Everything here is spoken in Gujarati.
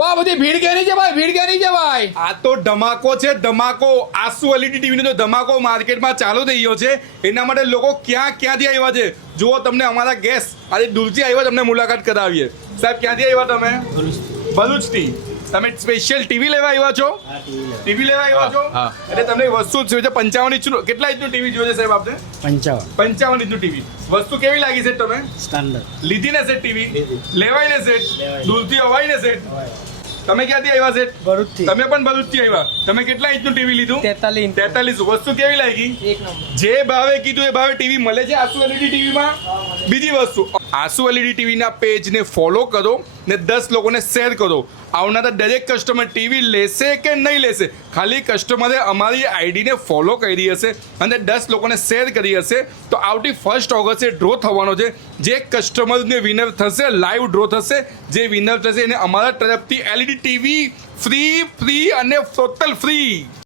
વાહ બધી ભીડ કેની છે ભાઈ, ભીડ કેની છે ભાઈ? આ તો ધમાકો છે, ધમાકો. આસુ એલઈડી ટીવી નો ધમાકો માર્કેટમાં ચાલુ થઈ ગયો છે. એના માટે લોકો ક્યાં ક્યાંથી આવ્યા છે જુઓ. તમને અમારા ગેસ્ટ આજે દૂરથી આવ્યા, તમને મુલાકાત કરાવીએ. સાહેબ ક્યાંથી આવ્યા તમે? ભરૂચથી. તમે સ્પેશિયલ ટીવી લેવા આવ્યા છો? ટીવી લેવા આવ્યા છો? હા. એટલે તમને વસ્તુ જોઈએ છે 55 ઇંચનું. કેટલા ઇંચનું ટીવી જોઈએ છે સાહેબ આપણે? 55 ઇંચનું ટીવી. વસ્તુ કેવી લાગી છે તમે? સ્ટાન્ડર્ડ લીધી ને સેટ ટીવી? લેવાય ને સેટ? દૂરથી અવાય ને સેટ? તમે ક્યાંથી આવ્યા સેટ? ભરૂચથી. તમે પણ ભરૂચથી આવ્યા. તમે કેટલા ઇંચનું ટીવી લીધું? 43. વસ્તુ કેવી લાગી? એક નંબર. જે ભાવે કીધું એ ભાવે ટીવી મળે છે આસુ એલઈડી ટીવીમાં. બીજી વસ્તુ, આસુ એલઈડી ટીવીના પેજને ફોલો કરો ને 10 લોકોને શેર કરો. આવનારા દરેક કસ્ટમર ટીવી લેશે કે નહીં લેશે, ખાલી કસ્ટમરે અમારી આઈડીને ફોલો કરી હશે અને 10 લોકોને શેર કરી હશે તો આવતી 1 ઓગસ્ટે ડ્રો થવાનો છે. જે કસ્ટમરને વિનર થશે, લાઈવ ડ્રો થશે. જે વિનર થશે એને અમારા તરફથી એલઈડી ટીવી ફ્રી અને ટોટલ ફ્રી.